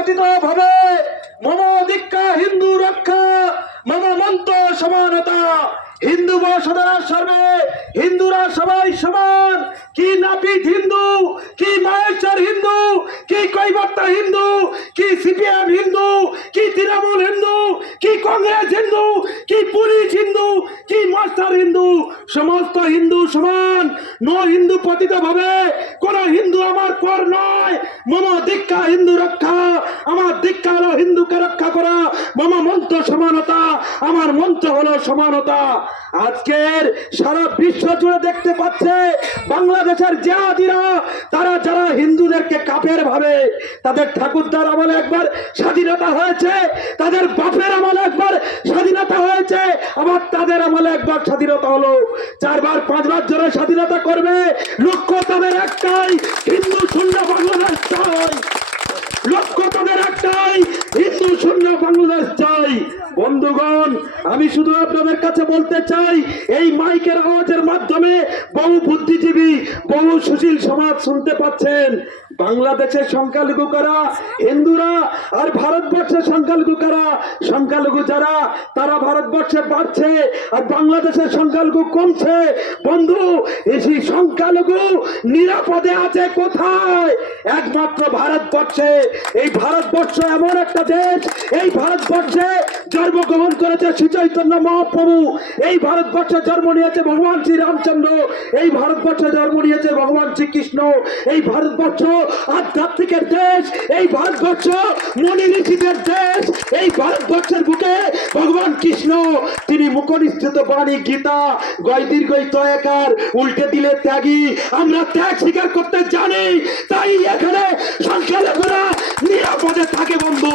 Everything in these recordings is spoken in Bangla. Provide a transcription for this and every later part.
পতিত ভাবে মম দীক্ষা হিন্দু রক্ষা মম মন্ত্র সমানতা হিন্দু বংশধরা সর্বে হিন্দুরা সবাই সমান কি নাপিত হিন্দু কি মাহেশ্বর হিন্দু কি কৈবর্ত হিন্দু কি সিপিএম হিন্দু কি তৃণমূল হিন্দু কি কংগ্রেস হিন্দু কি পুলিশ হিন্দু কি মাস্টার হিন্দু সমস্ত হিন্দু সমান নো হিন্দু পতিত ভাবে কোন হিন্দু আমার পর নয় মম দীক্ষা হিন্দু রক্ষা আমার দীক্ষা হলো হিন্দুকে রক্ষা করা মম মন্ত্র সমানতা আমার মন্ত্র হলো সমানতা আজকের সারা বিশ্ব জুড়ে দেখতে পাচ্ছে বাংলাদেশের জিহাদিরা তারা যারা হিন্দুদেরকে কাফের ভাবে তাদের ঠাকুরদার আমলে একবার স্বাধীনতা হয়েছে তাদের বাপের আমলে একবার স্বাধীনতা হয়েছে আবার তাদের আমলে একবার স্বাধীনতা হলো 4 বার 5 বার ধরে স্বাধীনতা করবে লক্ষ্য তাদের একটাই হিন্দু শূন্য বাংলাদেশ চাই লক্ষ্য তাদের একটাই হিন্দু শূন্য বাংলাদেশ চাই বন্ধুগণ আমি শুধু আপনাদের কাছে বলতে চাই এই মাইকের আওয়াজের মাধ্যমে বহু বুদ্ধিজীবী বহু সুশীল সমাজ শুনতে পাচ্ছেন বাংলাদেশের সংখ্যালঘু কারা হিন্দুরা আর ভারতবর্ষের সংখ্যালঘু কারা সংখ্যালঘু যারা তারা ভারতবর্ষে বাড়ছে আর বাংলাদেশের সংখ্যালঘু কমছে বন্ধু এই সংখ্যালঘু নিরাপদে আছে কোথায় একমাত্র ভারতবর্ষে এই ভারতবর্ষ এমন একটা দেশ এই ভারতবর্ষে জন্মগ্রহণ করেছে শ্রী চৈতন্য মহাপ্রভু এই ভারতবর্ষে জন্ম নিয়েছে ভগবান শ্রী রামচন্দ্র এই ভারতবর্ষে জন্ম নিয়েছে ভগবান শ্রীকৃষ্ণ এই ভারতবর্ষ আধ্যাত্মিকের দেশ এই ভারতবর্ষ মুনি ঋষিদের দেশ এই ভারতবর্ষের বুকে ভগবান কৃষ্ণ তিনি মুখনিষ্ঠিত বাণী গীতা গয় দীর্ঘই তয়াকার উল্টে দিলে ত্যাগী আমরা ত্যাগ স্বীকার করতে জানি তাই এখানে সংখ্যালঘুরা নিরাপদে থাকে বন্ধু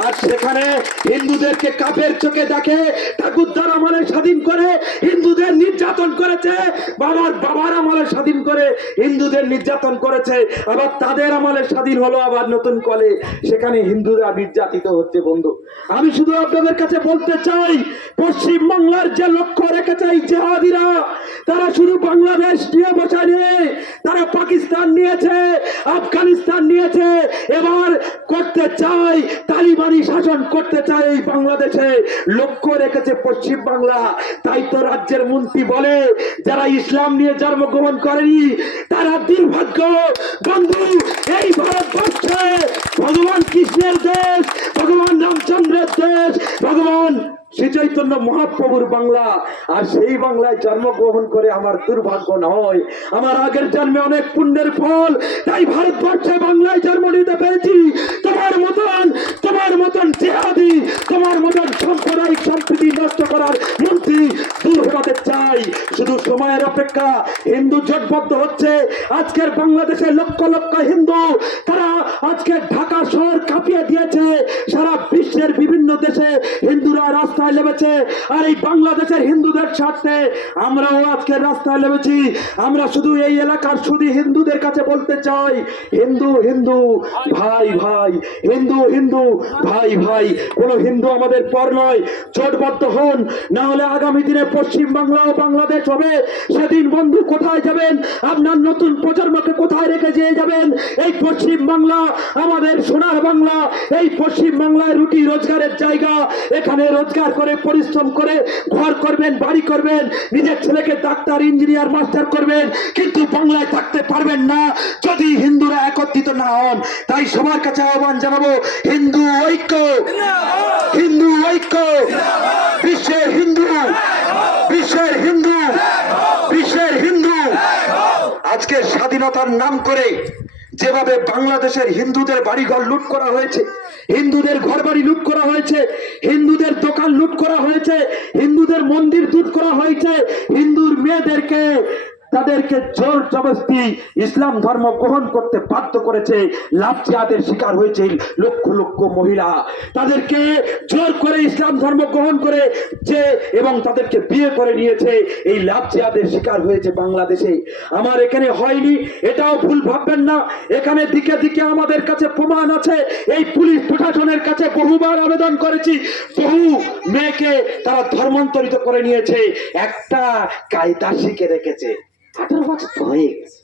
আর সেখানে হিন্দুদেরকে কাফের চোখে দেখে ঠাকুরদার আমলে স্বাধীন করে হিন্দুদের নির্যাতন করেছে বাবার আমলে স্বাধীন করে হিন্দুদের নির্যাতন করেছে আবার তাদের আমলে স্বাধীন হলো আবার নতুন কলে সেখানে হিন্দুরা নির্যাতিত হচ্ছে বন্ধু আমি শুধু আপনাদের কাছে বলতে চাই পশ্চিম বাংলার যে লক্ষ্য রেখেছে এই জিহাদিরা তারা শুধু বাংলাদেশ নিয়ে বসে নেই তারা পাকিস্তান নিয়েছে আফগানিস্তান নিয়েছে এবার করতে চাই তালিবানি শাসন করতে চায় এই বাংলাদেশে লক্ষ্য রেখেছে পশ্চিম বাংলা তাই তো রাজ্যের মন্ত্রী বলে যারা ইসলাম নিয়ে জন্মগ্রহণ করেনি তারা দুর্ভাগ্য বন্ধু এই ভারতবর্ষে ভগবান কৃষ্ণের দেশ ভগবান রামচন্দ্রের দেশ ভগবান শ্রী চৈতন্য মহাপ্রভুর বাংলা আর সেই বাংলায় জন্মগ্রহণ করে আমার দুর্ভাগ্য নয় আমার আগের জন্মে অনেক পুণ্যের ফল তাই ভারতবর্ষে বাংলায় জন্ম নিতে পেরেছি তোমার মতন জিহাদি তোমার মতন সাম্প্রদায়িক সম্প্রীতি নষ্ট করার মন্ত্রী দূর হতে চাই শুধু সময়ের অপেক্ষা হিন্দু জোটবদ্ধ হচ্ছে আজকের বাংলাদেশে লক্ষ লক্ষ হিন্দু তারা আজকে ঢাকা শহর কাঁপিয়ে দিয়েছে সারা বিশ্বের বিভিন্ন দেশে হিন্দুরা রাস্তায় নেমেছে আর এই বাংলাদেশের হিন্দুদের স্বার্থে আমরাও আজকে রাস্তায় নেমেছি আমরা শুধু এই এলাকার শুধু হিন্দুদের কাছে বলতে চাই হিন্দু হিন্দু ভাই ভাই হিন্দু হিন্দু ভাই ভাই কোন হিন্দু আমাদের পর নয় জোটবদ্ধ হন না হলে আগামী দিনে পশ্চিম বাংলা ও বাংলাদেশ হবে সেদিন বন্ধু কোথায় যাবেন আপনার নতুন প্রজন্মকে কোথায় রেখে যেয়ে যাবেন এই পশ্চিম বাংলা আমাদের সোনার বাংলা এই পশ্চিম বাংলায় রুটি রোজগারের জায়গা এখানে রোজগার করে পরিশ্রম করে ঘর করবেন বাড়ি করবেন নিজের ছেলেকে ডাক্তার ইঞ্জিনিয়ার মাস্টার করবেন কিন্তু বাংলায় থাকতে পারবেন না যদি হিন্দুরা একত্রিত না হন তাই সবার কাছে আহ্বান জানাবো হিন্দু ঐক্য হিন্দু ঐক্য বিশ্বের হিন্দু বিশ্বের হিন্দু বিশ্বের হিন্দু আজকে স্বাধীনতার নাম করে যেভাবে বাংলাদেশের হিন্দুদের বাড়িঘর লুট করা হয়েছে হিন্দুদের ঘরবাড়ি লুট করা হয়েছে হিন্দুদের দোকান লুট করা হয়েছে হিন্দুদের মন্দির লুট করা হয়েছে হিন্দুর মেয়েদেরকে তাদেরকে জোর জবরদস্তি ইসলাম ধর্ম গ্রহণ করতে বাধ্য করেছে লাভ জিহাদের শিকার হয়েছে লক্ষ লক্ষ মহিলা তাদেরকে জোর করে ইসলাম ধর্ম গ্রহণ করে যে এবং তাদেরকে বিয়ে করে নিয়েছে এই লাভ জিহাদের শিকার হয়েছে বাংলাদেশে আমার এখানে হয়নি এটাও ভুল ভাববেন না এখানে দিকে দিকে আমাদের কাছে প্রমাণ আছে এই পুলিশ প্রশাসনের কাছে বহুবার আবেদন করেছি বহু মেয়েকে তারা ধর্মান্তরিত করে নিয়েছে একটা কায়দা শিখে রেখেছে 18 বছর তো হয়ে গেছে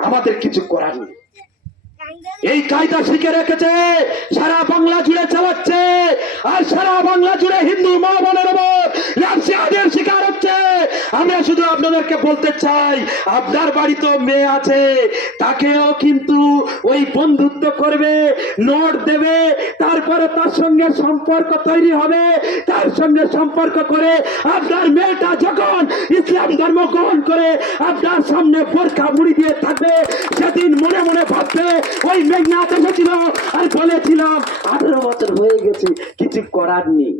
আমাদের কিছু করার নেই এই কায়দা শিখে রেখেছে, সারা বাংলা জুড়ে চালাচ্ছে, আর সারা বাংলা জুড়ে হিন্দু মা বোনের উপর লাঠিয়াদের শিকার হচ্ছে। আমরা শুধু আপনাদেরকে বলতে চাই, আপনার বাড়িতেও মেয়ে আছে, তাকেও কিন্তু ওই বন্ধুত্ব করবে, নোট দেবে, তারপরে তার সঙ্গে সম্পর্ক তৈরি হবে, তার সঙ্গে সম্পর্ক করে আপনার মেয়েটা যখন ইসলাম ধর্ম গ্রহণ করে আপনার সামনে বোরকা মুড়ি দিয়ে থাকবে, সেদিন মনে মনে ভাববে ওই মেঘনাথ এসেছিল আর বলেছিলাম 18 বছর হয়ে গেছে, কিছু করার নেই।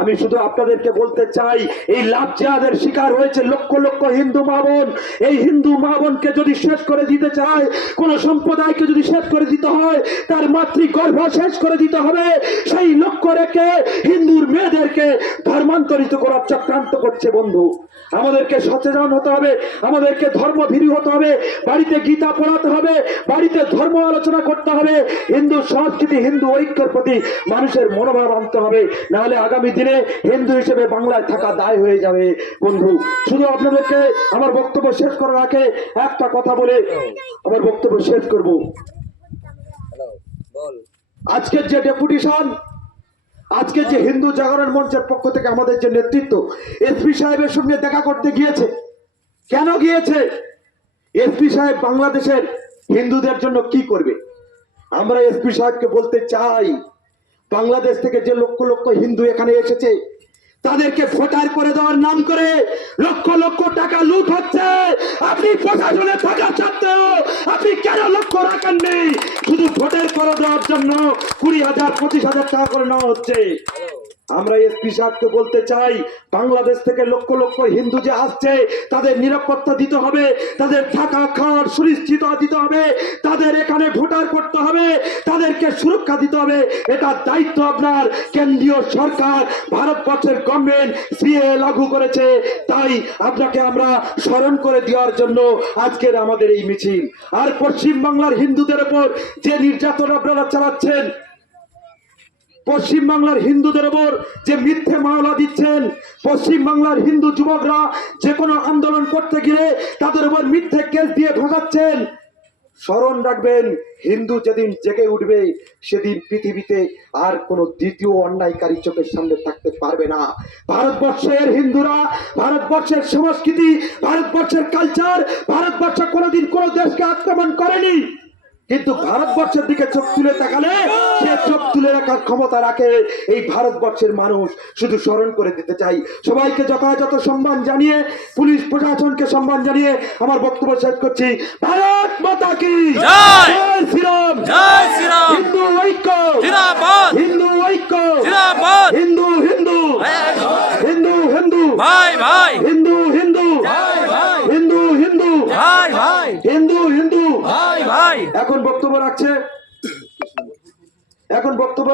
আমি শুধু আপনাদেরকে বলতে চাই, এই লাঠিয়াদের শিকার হয়েছে লক্ষ লক্ষ হিন্দু মা বোন। এই হিন্দু মা বোনকে যদি শেষ করে দিতে চায়, কোন সম্প্রদায়কে যদি শেষ করে দিতে হয়, তার মাতৃগর্ভ শেষ করে দিতে হবে। সেই লক্ষ্য রেখে হিন্দুর মেয়েদেরকে ধর্মান্তরিত করার চক্রান্ত করছে। বন্ধু, আমাদেরকে সচেতন হতে হবে, আমাদেরকে ধর্মভীরু হতে হবে, বাড়িতে গীতা পড়াতে হবে, বাড়িতে ধর্ম আলোচনা করতে হবে, হিন্দু সংস্কৃতি হিন্দু ঐক্যের প্রতি মানুষের মনোভাব আনতে হবে, নাহলে আগামী দিনে হিন্দু হিসেবে বাংলায় থাকা দায় হয়ে যাবে। বন্ধু, শুধু আপনাদেরকে আমার বক্তব্য শেষ করার আগে একটা কথা বলে আমার বক্তব্য শেষ করব। আজকের যে ডেপুটেশন, আজকে যে হিন্দু জাগরণ মঞ্চের পক্ষ থেকে আমাদের যে নেতৃত্ব এসপি সাহেবের সঙ্গে দেখা করতে গিয়েছে, কেন গিয়েছে? এসপি সাহেব বাংলাদেশের হিন্দুদের জন্য কি করবে? আমরা এসপি সাহেবকে বলতে চাই, বাংলাদেশ থেকে যে লক্ষ লক্ষ হিন্দু এখানে এসেছে, তাদেরকে ভোটার করে দেওয়ার নাম করে লক্ষ লক্ষ টাকা লুট হচ্ছে। আপনি প্রশাসনে থাকা সত্ত্বেও আপনি কেন লক্ষ্য রাখেননি? শুধু ভোটার করে দেওয়ার জন্য 20,000 25,000 টাকা করে নেওয়া হচ্ছে। আমরা এসপি সাহেবকে বলতে চাই, বাংলাদেশ থেকে লক্ষ লক্ষ হিন্দু যে আসছে, তাদের নিরাপত্তা দিতে হবে, তাদের থাকা খাওয়ার সুনিশ্চিত দিতে হবে, তাদের এখানে ভোটার করতে হবে, তাদেরকে সুরক্ষা দিতে হবে। এটা দায়িত্ব আপনার। কেন্দ্রীয় সরকার, ভারতবর্ষের গভর্নমেন্ট সিএ লাগু করেছে, তাই আপনাকে আমরা স্মরণ করে দেওয়ার জন্য আজকের আমাদের এই মিছিল। আর পশ্চিম বাংলার হিন্দুদের উপর যে নির্যাতন আপনারা চালাচ্ছেন, পশ্চিম বাংলার হিন্দুদের উপর যে মিথ্যে মামলা দিচ্ছেন, পশ্চিম বাংলার হিন্দু যুবকরা যে কোনো আন্দোলন করতে গিয়ে তাদের উপর মিথ্যে কেস দিয়ে ভাগাচ্ছেন, স্মরণ রাখবেন, হিন্দু যেদিন জেগে উঠবে সেদিন পৃথিবীতে আর কোনো দ্বিতীয় অন্যায়কারী চোখের সামনে থাকতে পারবে না। ভারতবর্ষের হিন্দুরা, ভারতবর্ষের সংস্কৃতি, ভারতবর্ষের কালচার, ভারতবর্ষ কোনোদিন কোনো দেশকে আক্রমণ করেনি, কিন্তু ভারতবর্ষের দিকে চোখ তুলে তাকালে সে চোখ তুলে রাখার ক্ষমতা রাখে এই ভারতবর্ষের মানুষ। শুধু স্মরণ করে দিতে চাই, সবাইকে যথাযথ সম্মান জানিয়ে, পুলিশ প্রশাসনকে সম্মান জানিয়ে আমার বক্তব্য শেষ করছি। ভারত মাতা কি জয়! জয় শ্রীরাম! জয় শ্রীরাম! হিন্দু ঐক্য জিন্দাবাদ! হিন্দু ঐক্য জিন্দাবাদ! হিন্দু হিন্দু হিন্দু হিন্দু ভাই ভাই! হিন্দু হিন্দু ভাই ভাই! হিন্দু হিন্দু ভাই ভাই! হিন্দু হিন্দু ভাই ভাই! এখন বক্তব্য রাখছে, এখন বক্তব্য